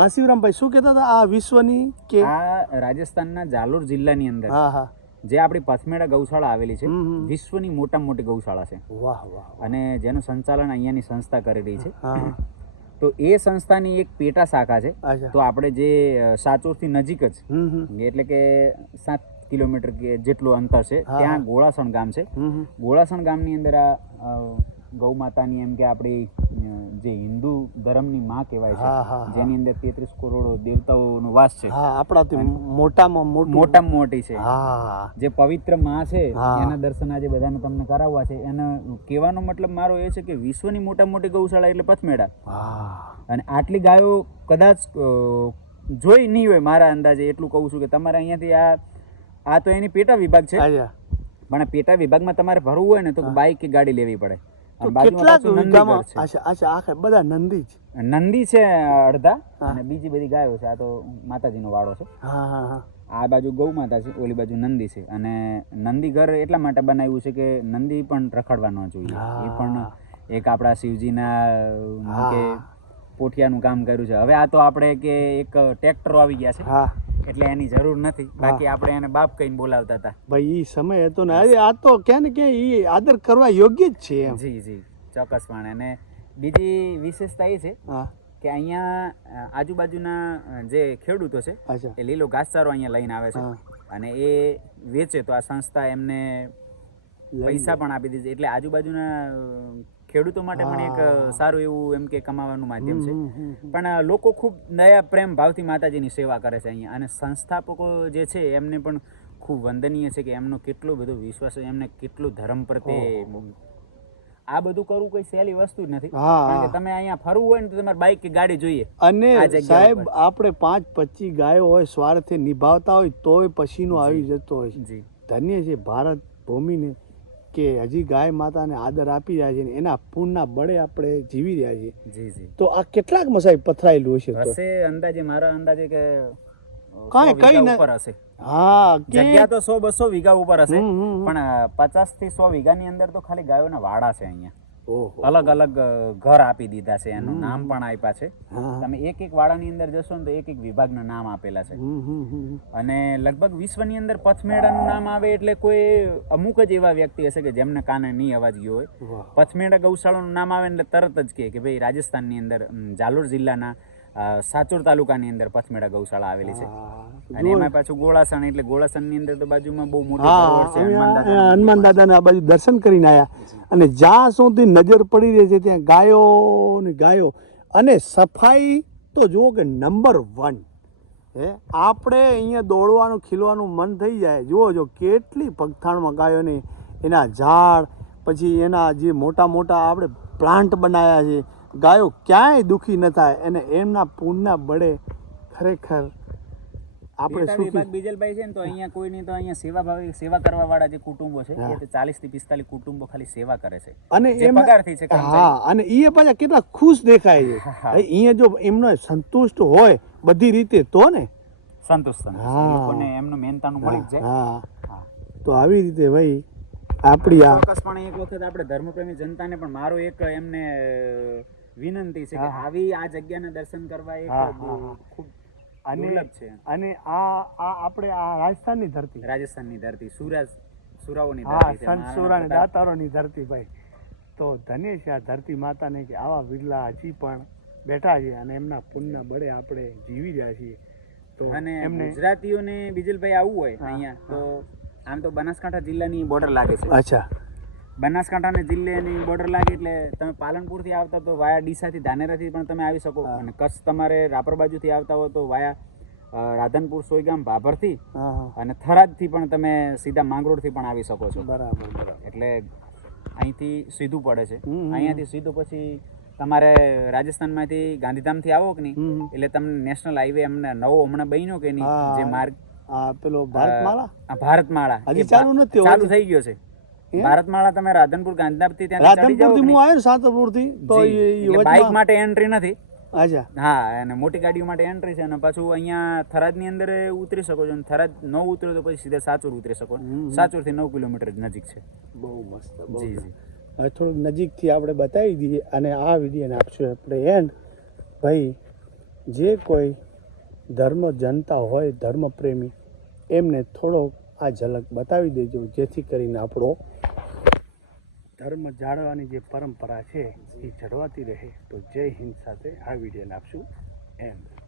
હા શિવરામભાઈ શું કહેતા હતા આ વિશ્વની કે આ રાજસ્થાનના જાલોર જિલ્લાની અંદર હા હા. જે આપણી પથમેડા ગૌશાળા આવેલી છે. વિશ્વની મોટા મોટી ગૌશાળા છે. વાહ વાહ અને જેનું સંચાલન અહીંયાની સંસ્થા કરી રહી છે તો એ સંસ્થાની એક પેટા શાખા છે. તો આપણે જે સાચોરથી નજીક જ એટલે કે સાત કિલોમીટર જેટલું અંતર છે ત્યાં ગોળાસણ ગામ છે. ગોળાસણ ગામની અંદર આ ગૌ માતાની એમ કે આપણી જે હિન્દુ ધર્મની માં કહેવાય છે જેની અંદર તેત્રીસ કરોડ દેવતાઓનો વાસ છે. આપણાથી મોટામાં મોટું. મોટામાં મોટી છે. જે પવિત્રમાં છે. એના દર્શન આજે બધાને તમને કરાવવા છે. એનો કહેવાનો મતલબ મારો એ છે કે વિશ્વની મોટામાં મોટી ગૌશાળા એટલે પથમેડા હા. અને આટલી ગાયો કદાચ જોઈ નહીં હોય મારા અંદાજે એટલું કહું છું કે તમારે અહીંયાથી આ આ તો એની પેટા વિભાગ છે. પણ પેટા વિભાગમાં તમારે ભરવું હોય ને તો બાઇક કે ગાડી લેવી પડે. વીઘામાં આખે બધા નંદી છે અડધા અને બીજી બધી ગાયો છે. આ તો માતાજીનો વાડો છે. હા હા હા. આ બાજુ ગૌ માતા છે ઓલી બાજુ નંદી છે. અને નંદી ઘર એટલા માટે બનાવ્યું છે કે નંદી પણ રખડવા ન જોઈએ. એ પણ એક આપણા શિવજીના ના કે પોઠિયાનું કામ કર્યું છે. હવે આ તો આપણે કે એક ટ્રેક્ટરો આવી ગયા છે. હા. એટલે એની જરૂર નથી. બાકી આપણે એને બાપ કહીને બોલાવતા હતા. ભાઈ ઈ સમય હતો ને. આ તો ક્યાં ને ક્યાં ઈ આદર કરવા યોગ્ય જ છે જી જી. ચોક્કસપણે અને બીજી વિશેષતા એ છે કે અહીંયા આજુબાજુના જે ખેડૂતો છે એ લીલો ઘાસચારો અહીંયા લઈને આવે છે. અને એ વેચે તો આ સંસ્થા એમને પૈસા પણ આપી દીધી એટલે આજુબાજુના ખેડૂતો માટે પણ એક સારું એવું એમ કે કમાવાનું માધ્યમ છે. પણ લોકો ખૂબ દયા પ્રેમ ભાવથી માતાજીની સેવા કરે છે અહીંયા. અને સંસ્થાપકો જે છે એમને પણ ખૂબ વંદનીય છે કે એમનો કેટલો બધો વિશ્વાસ એમને કેટલું ધર્મ પ્રત્યે આ બધું કરવું કોઈ સહેલી વસ્તુ જ નથી. કારણ કે તમે અહીંયા ફરવું હોય ને તો તમારે બાઇક કે ગાડી જોઈએ. અને સાહેબ આપણે પાંચ પચીસ ગાયો હોય સ્વાર્થે નિભાવતા હોય તોય પછીનો આવી જતો હોય ધન્ય છે ભારત ભૂમિને કે હજી ગાય માતાને આદર આપી રહ્યા છે એના પૂરના બળે આપણે જીવી રહ્યા છીએ. જી જી. તો આ કેટલાક મસાઈ પથરાયેલું હશે હશે અંદાજે મારા અંદાજે કે કાંઈ- કંઈ ઉપર હશે. હા જગ્યા તો સો બસો વીઘા ઉપર હશે. પણ પચાસથી સો વીઘાની અંદર તો ખાલી ગાયોના વાડા છે અહીંયા. અલગ અલગ ઘર આપી દીધા છે એનું નામ પણ આપ્યા છે. તમે એક એક વાડાની અંદર જશો ને તો એક એક વિભાગના નામ આપેલા છે. અને લગભગ વિશ્વની અંદર પથમેડાનું નામ આવે એટલે કોઈ અમુક જ એવા વ્યક્તિ હશે કે જેમને કાને નહીં અવાજ ગયો હોય. વાહ. પથમેડા ગૌશાળાનું નામ આવે એટલે તરત જ કહે કે ભાઈ રાજસ્થાનની અંદર જાલોર જિલ્લાના સાચોર તાલુકાની અંદર પથમેડા ગૌશાળા આવેલી છે. અને એમાં પાછું ગોળાસણ એટલે ગોળાસણની અંદર તો બાજુમાં બહુ મોટી સરોવર છે હનુમાન. દાદાને. આ બાજુ દર્શન કરીને આવ્યા અને જ્યાં સુધી નજર પડી રહી છે ત્યાં ગાયો ને ગાયો. અને સફાઈ તો જુઓ કે નંબર વન. હે? આપણે અહીંયા દોડવાનું ખીલવાનું મન થઈ જાય. જુઓ જો કેટલી પગથાણમાં ગાયોની એના ઝાડ પછી એના જે મોટા મોટા આપણે પ્લાન્ટ બનાવ્યા છે ગાયો ક્યાંય દુઃખી ન થાય અને એમના પૂનના બળે ખરેખર આપણે સુખી બીજલભાઈ છે ને તો અહીંયા નહીં તો અહીંયા સેવા ભાવી સેવા કરવા વાળા જે કુટુંબો છે એ ચાલીસથી પિસ્તાલીસ કુટુંબો ખાલી સેવા કરે છે. અને એ પગાર પગારથી છે હા અને એ પાછા કેટલા ખુશ દેખાય છે. અહીંયા જો એમનો સંતુષ્ટ હોય બધી રીતે તો ને? સંતુષ્ટ લોકોને એમનું મહેનતાનું મળી જાય. હા. તો આવી રીતે ભાઈ આપણી આ ચોક્કસપણે એક વખત આપણે ધર્મપ્રેમી જનતાને પણ મારો એક એમને વિનંતી છે કે આવી આ જગ્યાના દર્શન કરવા હા. ખૂબ અને છે. અને આ આ આપણે આ રાજસ્થાનની ધરતી. રાજસ્થાનની ધરતી સુરજ સુરાઓની ધરતી છે સંત મહારાણા સુરા અને પ્રતાપ. દાતારોની ધરતી ભાઈ. તો ધન્ય છે આ ધરતી માતાને કે આવા વિરલા હજી પણ બેઠા છે અને એમના પુણ્ય બળે આપણે જીવી રહ્યા છીએ. તો અને ગુજરાતીઓને બીજલભાઈ આવવું હોય અહીંયા તો આમ તો બનાસકાંઠા જિલ્લાની બોર્ડર લાગે છે. અચ્છા. બનાસકાંઠાના જિલ્લેની બોર્ડર લાગે એટલે તમે પાલનપુરથી આવતા તો વાયા ડીસાથી ધાનેરાથી પણ તમે આવી શકો. અને કચ્છ તમારે રાપર બાજુથી આવતા હો તો વાયા રાધનપુર સોયગામ ભાભરથી અને થરાદથી પણ તમે સીધા માંગરોળથી પણ આવી શકો છો. બરાબર બરાબર. એટલે અહીંથી સીધું પડે છે. અહીંયાથી સીધું પછી તમારે રાજસ્થાનમાંથી ગાંધીધામથી આવો કે નહીં? એટલે તમને નેશનલ હાઈવે અમને નવો હમણાં બન્યો કે નહીં? જે માર્ગ પેલો ભારતમાળા? ભારતમાળા. હજી ચાલુ નથી, ચાલુ થઈ ગયો છે? ભારતમાળા તમે રાધનપુર ગાંધીધામથી ત્યાં ચડી રાધનપુરથી હું? આવ્યો સાતરપુરથી તો એ બાઇક માટે એન્ટ્રી નથી. અચ્છા. હા અને મોટી ગાડીઓ માટે એન્ટ્રી છે અને પાછું અહીંયા થરાદની અંદર ઉતરી શકો છો. અને થરાદ ન ઉતરો તો પછી સીધા સાચુર ઉતરી શકો. સાચુરથી નવ કિલોમીટર નજીક છે. બહુ મસ્ત જી જી. હવે થોડુંક નજીકથી આપણે બતાવી દઈએ અને આ વિડીયોને આપશું આપણે. એન્ડ ભાઈ જે કોઈ ધર્મ જનતા હોય ધર્મપ્રેમી એમને થોડો આ ઝલક બતાવી દેજો, જેથી કરીને આપણો ધર્મ જાળવાની જે પરંપરા છે એ જળવાતી રહે. તો જય હિન્દ સાથે આ વિડીયોને આપશું. એન્ડ.